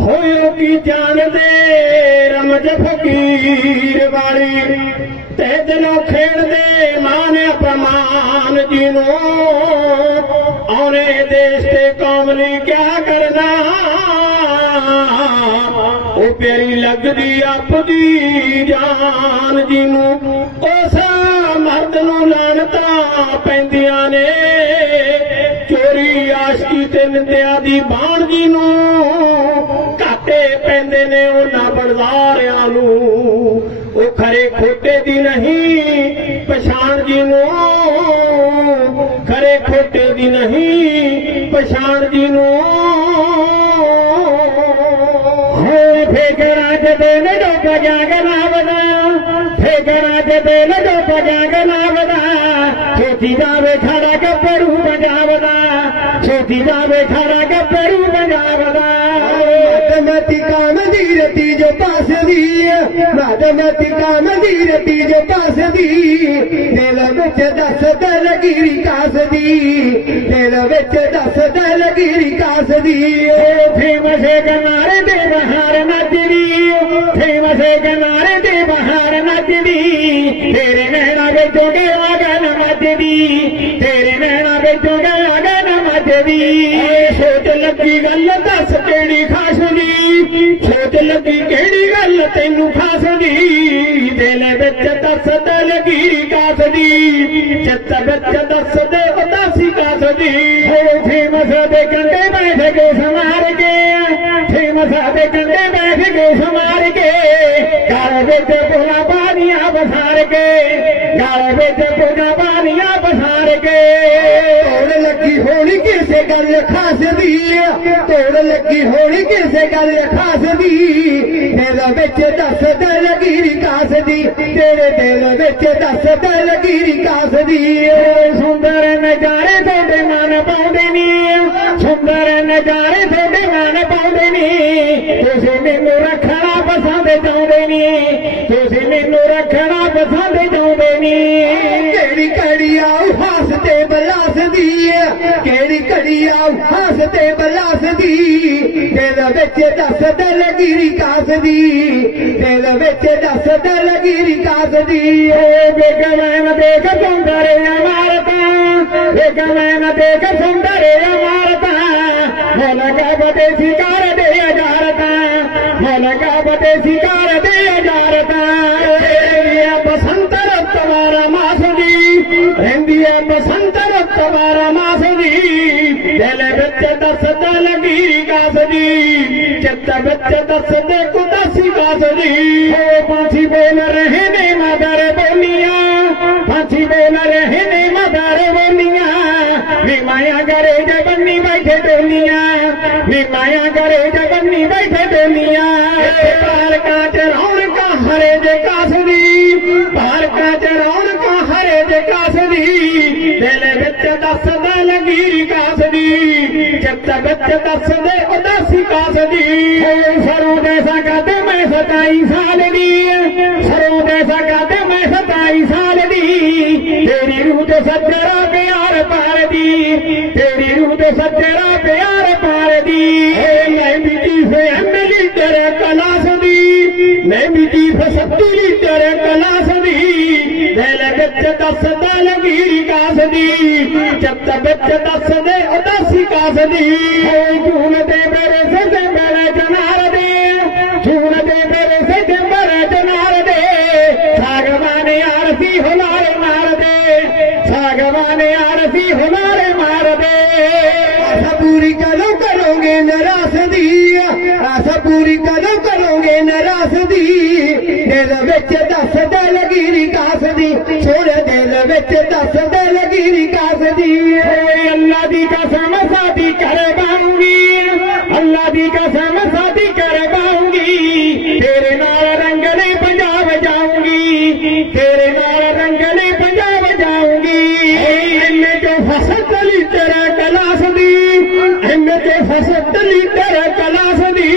ਹੋਇਓ ਕੀ ਜਾਣਦੇ ਰਮਜ ਫਕੀਰ ਵਾਲੀ ਤੇ ਦਿਲੋਂ ਖੇਡਦੇ ਮਾਨ ਅਪਮਾਨ ਜੀ ਨੂੰ ਆਉਣੇ ਦੇਸ਼ ਤੇ ਕੌਮ ਲਈ ਕਿਆ ਕਰਨਾ। ਉਹ ਪਿਆਰੀ ਲੱਗਦੀ ਆਪਦੀ ਜਾਨ ਜੀ ਨੂੰ ਉਸ ਮਰਦ ਨੂੰ ਲਾਣਤਾ ਪੈਂਦੀਆਂ ਨੇ। ਚੋਰੀ ਆਸ਼ਕੀ ਤੇ ਨਿੰਦਿਆ ਦੀ ਬਾਣ ਜੀ ਨੂੰ ਘਾਟੇ ਪੈਂਦੇ ਨੇ ਉਹਨਾਂ ਬੜਦਾਰਿਆਂ ਨੂੰ। ਉਹ ਖਰੇ ਖੋਟੇ ਦੀ ਨਹੀਂ, ਪਛਾਣ ਜੀ ਨੂੰ। ਖਰੇ ਖੋਟੇ ਦੀ ਨਹੀਂ, ਪਛਾਣ ਜੀ ਨੂੰ। ਹੋ ਫੇਕਰਾਂ ਜਦੇ ਨੇ ਡੋਕਾ ਜਾਗਣਾ ਵਦਾ ਫੇਕਰਾਂ ਜਦੇ ਨੇ ਡੋਕਾ ਜਾਗਣਾ ਵਦਾ ਛੇਤੀ ਜਾਵੇ ਖੜਾ ਗੱਭਰੂ ਪੰਜਾਬਦਾ ਛੇਤੀ ਜਾਵੇ ਖੜਾ ਗੱਭਰੂ ਪੰਜਾਬਦਾ ਮਤੀ ਕਾਮ ਦੀ ਰਤੀ ਜੋ ਪਾਸਦੀ ਮਾਦਮਤੀ ਕਾਮ ਦੀ ਰਤੀ ਜੋ ਪਾਸਦੀ ਦਿਲ ਵਿੱਚ ਦੱਸ ਦਲਗੀਰੀ ਕਾਸਦੀ ਦਿਲ ਵਿੱਚ ਦੱਸ ਦਲਗੀਰੀ ਕਾਸਦੀ ਫੇਮਸੇ ਕਿਨਾਰੇ ਦੇ ਬਹਾਰ ਨੱਚਦੀ ਫੇਮਸੇ ਕਿਨਾਰੇ ਦੇ ਬਹਾਰ ਨੱਚਦੀ ਤੇਰੇ ਨੈਣਾ ਵਿੱਚੋਂ ਗਿਆ ਗਨ ਮੱਜਦੀ ਤੇਰੇ ਨੈਣਾ ਵਿੱਚੋਂ ਗਿਆ ਗਨ ਮੱਜਦੀ ਸੋਚ ਲੱਗੀ ਗੱਲ ਦੱਸ ਕਿਹੜੀ ਖਾਸ ਦੀ? ਸੋਚ ਲੱਗੀ ਕਿਹੜੀ ਗੱਲ ਤੈਨੂੰ ਖਾਸ ਦੀ? ਦਿਲ ਵਿੱਚ ਦੱਸ ਦਲਗੀ ਕਾਸ ਦੀ। ਚਿੱਤ ਵਿੱਚ ਦੱਸ ਦੇ ਉਦਾਸੀ ਕਾਸ ਦੀ। ਹੋ ਫੇਮਸ ਦੇ ਕੰਡੇ ਬੈਠ ਕੇ ਸਮਾਰ ਕੇ। ਫੇਮਸ ਦੇ ਕੰਡੇ ਬੈਠ ਕੇ ਸਮਾਰ ਕੇ। ਘਰ ਵਿੱਚ ਪੁਲਾ ਬਾਨੀਆਂ ਬਸਾਰ ਕੇ। ਘਰ ਵਿੱਚ ਪੁਲਾ ਬਸਾਰ ਕੇ। ਤੋੜ ਲੱਗੀ ਹੋਣੀ ਕਿਸੇ ਗੱਲ ਖਾਸ ਦੀ। ਤੋੜ ਲੱਗੀ ਹੋਣੀ ਕਿਸੇ ਗੱਲ ਖਾਸ ਦੀ। ਦਿਲ ਵਿੱਚ ਦੱਸ ਦਲਗੀਰੀ ਕਾਸ ਦੀ। ਤੇਰੇ ਦਿਲ ਵਿੱਚ ਦੱਸ ਦਲਗੀਰੀ ਕਾਸ ਦੀ। ਸੁੰਦਰ ਨਜ਼ਾਰੇ ਤੁਹਾਡੇ ਮਨ ਪਾਉਂਦੇ ਨੀ। ਸੁੰਦਰ ਨਜ਼ਾਰੇ ਤੁਹਾਡੇ ਮਨ ਪਾਉਂਦੇ ਨੀ। ਤੁਸੀਂ ਮੈਨੂੰ ਰੱਖਣਾ ਪਸੰਦ ਚਾਹੁੰਦੇ ਨੀ। ਤੁਸੀਂ ਮੈਨੂੰ ਰੱਖਣਾ ਪਸੰਦ ਕਿਹੜੀ ਘੜੀ ਆਉ ਹਾਸ ਤੇ ਬਲਾਸ ਦੀ ਕਿਹੜੀ ਘੜੀ ਆਉ ਹਾਸ ਤੇ ਬਲਾਸ ਦੀ ਦਿਲ ਵਿੱਚ ਦੱਸ ਦਲਗੀਰੀ ਕਾਸ ਦੀ ਦਿਲ ਵਿੱਚ ਦੱਸ ਦਲਗੀਰੀ ਕਾਸ ਦੀ ਓ ਵੇਖ ਮੈਂ ਦੇਖ ਸੁੰਦਰ ਇਮਾਰਤਾਂ ਵੇਖ ਮੈਂ ਦੇਖ ਸੁੰਦਰ ਇਮਾਰਤਾਂ ਮਨ ਕਾ ਬਤੇ ਸ਼ਿਕਾਰ ਦੇ ਹਜ਼ਾਰਤਾਂ ਮਨ ਕਾ ਬਤੇ ਸ਼ਿਕਾਰ ਦੀ ਰਹਿੰਦੀ ਹੈ ਬਸੰਤ ਰੁੱਤ ਵਾਰਾ ਮਾਸ ਦੀ। ਦਿਲ ਵਿੱਚ ਦੱਸਦਾ ਲਗੀ ਕਾਸ ਦੀ। ਚਿੱਤ ਵਿੱਚ ਦੱਸਦੇ ਉਦਾਸੀ ਕਾਸ ਦੀ। ਓ ਪਾਛੀ ਬੋਲ ਰਹੇ ਮਦਰ ਬੋਲੀਆਂ ਪਾਛੀ ਬੋਲ ਰਹੇ ਮਦਰ ਬੋਲੀਆਂ ਵੀ ਮਾਇਆ ਕਰੇ ਜਬੰਨੀ ਬੈਠੇ ਟੋਲੀਆਂ ਵੀ ਮਾਇਆ ਕਰੇ ਜਬੰਨੀ ਬੈਠੇ ਟੋਲੀਆਂ ਪਾਰਕਾਂ ਦੱਸਦਾ ਲਗੀ ਕਾਸ ਦੀ ਚਿੱਤ ਦੱਸਦੇ, ਉਦਾਸੀ ਕਾਸ ਦੀ ਸਰੋਂ ਦੇ ਸਕਤ ਮੈਂ 27 ਸਾਲ ਦੀ ਸਰੋਂ ਦੇ ਸਕਤ ਮੈਂ 27 ਸਾਲ ਦੀ। ਤੇਰੀ ਰੂਹ ਤੇ ਸੱਜਣਾ ਪਿਆਰ ਪਾਰਦੀ ਤੇਰੀ ਰੂਹ ਤੇ ਸੱਜਣਾ ਪਿਆਰ ਪਾਰਦੀ ਮੈਂ ਵੀ ਜੀਫ ਐਮਲੀ ਤੇਰੇ ਕਲਾਸ ਦੀ, ਮੈਂ ਵੀ ਜੀਫ ਸੱਤੀ ਤੇਰੇ ਕਲਾਸ ਦੀ। ਦਿਲ ਵਿੱਚ ਦੱਸਦਾ ਲਗੀ ਕਾਸ ਦੀ ਚਿੱਤ ਵਿੱਚ ਦੱਸਦੇ ਉਦਾਸੀ ਕਾਸ ਦੀ। ਜੂਨ ਦੇ ਮੇਰੇ ਸਿਰ ਮੇਰੇ ਜਨਾਰ ਦੇ, ਜੂਨ ਦੇ ਮੇਰੇ ਸਿਰ ਮੇਰੇ ਜਨਾਰ ਦੇ। ਸਾਗਵਾਨ ਆਰਤੀ ਹੁਲਾਰੇ ਮਾਰ ਦੇ ਸਾਗਵਾਨ ਆਰਤੀ ਹੁਲਾਰੇ ਮਾਰ ਦੇ ਆਸਾ ਪੂਰੀ ਕਦੋਂ ਕਰੋਗੇ ਨਰਾਸ ਦੀ? ਆਸਾ ਪੂਰੀ ਕਦੋਂ ਕਰੋਗੇ ਨਰਾਸ ਦੀ? ਦਿਲ ਵਿੱਚ ਦੱਸ ਦਲਗੀਰੀ ਕਾਸ ਦੀ ਵਿੱਚ ਦੱਸ ਦਲਗੀਰੀ ਕਾਸ ਦੀ। ਓਏ ਅੱਲਾ ਦੀ ਕਸਮ ਸਾਡੀ ਕਰਵਾਉਂਗੀ ਅੱਲਾ ਦੀ ਕਸਮ ਸਾਡੀ ਕਰਵਾਉਂਗੀ ਤੇਰੇ ਨਾਲ ਰੰਗਲੇ ਪੰਜਾਬ ਜਾਊਂਗੀ। ਤੇਰੇ ਨਾਲ ਰੰਗਲੇ ਪੰਜਾਬ ਜਾਊਂਗੀ। ਇੰਨੇ ਜੋ ਫਸਤ ਲਈ ਤੇਰਾ ਕਲਾਸ ਦੀ। ਇੰਨੇ ਜੋ ਫਸਤ ਲਈ ਤੇਰਾ ਕਲਾਸ ਦੀ।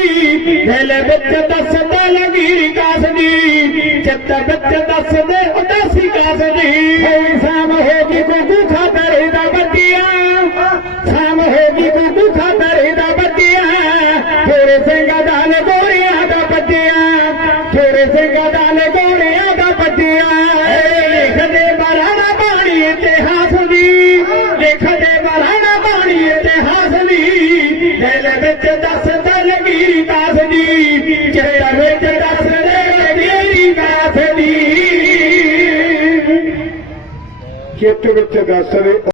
ਦਿਲ ਵਿੱਚ ਦੱਸਦਾ ਲਗੀ ਕਾਸ ਦੀ। ਚਿੱਤ ਵਿੱਚ ਦੱਸਦੇ ਖੜੇ ਬਰਾਣਾ ਬਾਣੀ ਇਤਿਹਾਸ ਦੀ ਦਿਲ ਵਿੱਚ ਦੱਸ ਦਲਗੀਰੀ ਦਾਸ ਦੀ ਚਿੱਤ ਵਿੱਚ ਦੱਸ ਦਲਗੀਰੀ ਦਾਸ ਦੀ ਚਿੱਤ ਵਿੱਚ ਦੱਸ ਦੇ